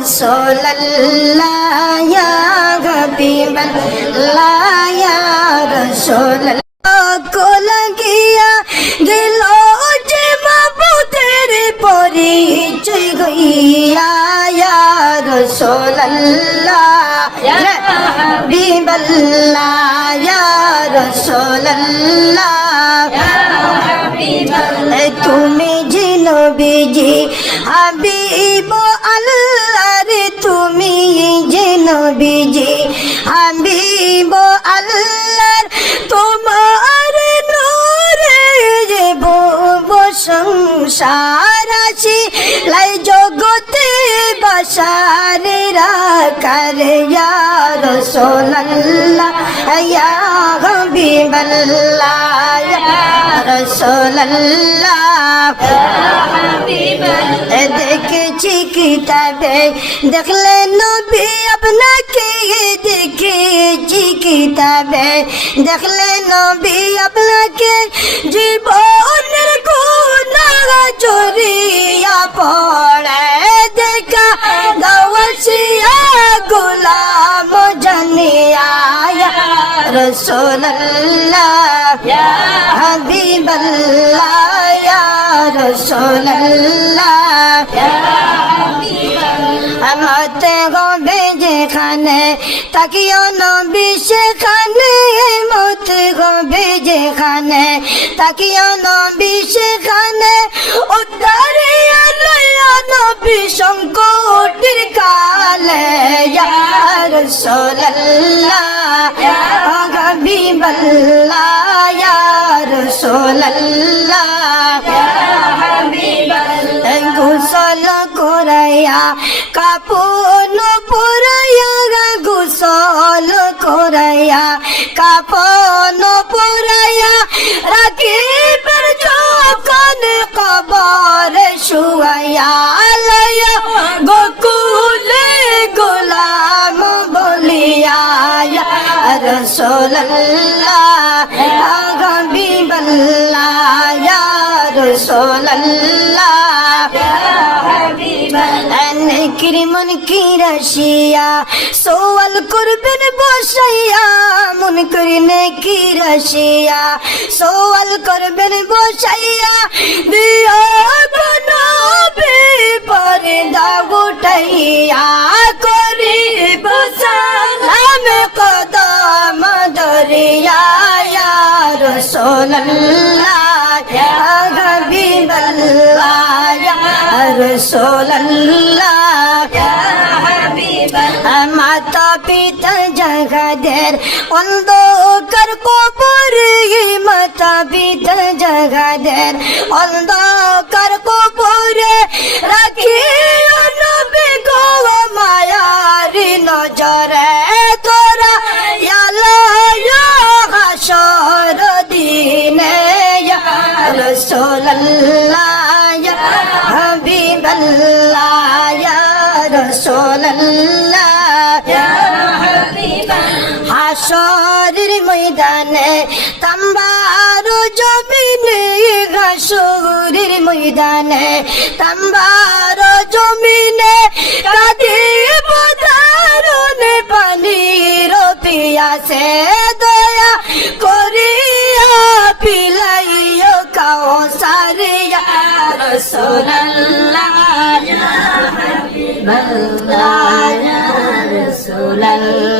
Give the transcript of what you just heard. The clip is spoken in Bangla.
রসোল্লাহ ইয়া হাবিবাল্লাহ ইয়া রসোল্লাহ কো লাগিয়া গেল যে রসোল্লাহ হাবিবাল্লাহ ইয়া রসোল্লাহ তুমি জিনো বিজি হাবিব জিনো বিজি হাবিব আল্লাহ তোমার নূরে যে বব সংসার আছি। লাই জগতে বাসারে রাখার ইয়া রসোল্লাহ ইয়া হাবিবাল্লাহ, ইয়া রসোল্লাহ দেখেছি কিতাবে, দেখলে নবী আপনাকে দেখেছি কিতাবে, দেখলে নবী আপনাকে জীবনের গুণা চরিয়া পড়ে। দেখা দওয়াসিয়া গোলাম জানিয়া রসোল্লাহ হাবিবাল্লাহ। ইয়া রসোল্লাহ। মতে গবে যেখানে, তাকিও নবী সেখানে মতে গবে যেখানে, তাকিও নবী সেখানে উদ্ধারে নবী সংকটের কালে, ইয়া রাসূলুল্লাহ ইয়া হাবিবাল্লাহ করাইয়া কাপন পরাইয়া গোসল করাইয়া, কাপন পরাইয়া রাখি পর যখন কবর শুয়াইয়া লয়া গোকুলে গোলাম বলিয়া রসোল্লাহ হাবিবাল্লাহ, ইয়া রসোল্লাহ কিরিমন কি রাশিয়া সোয়াল করবেন বসাইয়া, মন করিনে কি রাশিয়া। সোয়াল করবেন বসাইয়া, দিয়া বনবে পরে দাগুটাইয়া করি বসালাম কদম দরিয়া রসোল্লাহ রসোল্লাহ পিতা জগদের অন্ধকার কবর মাতা পিতা জগদের অন্ধকার কবরে রাখি নবে গো মায়ারি নজরে তোরা হাসর দিনে রসোল্লাহ হাবিবাল্লাহ হাসরের ময়দানে তাম্বার জমিনে হাসরের ময়দানে তাম্বার জমিনে কাঁদে বদারনে পানির পিয়াসে দয়া করিয়া পিলাইও কাও সারিয়া। রসোল্লাহ রাসূলুল্লাহ।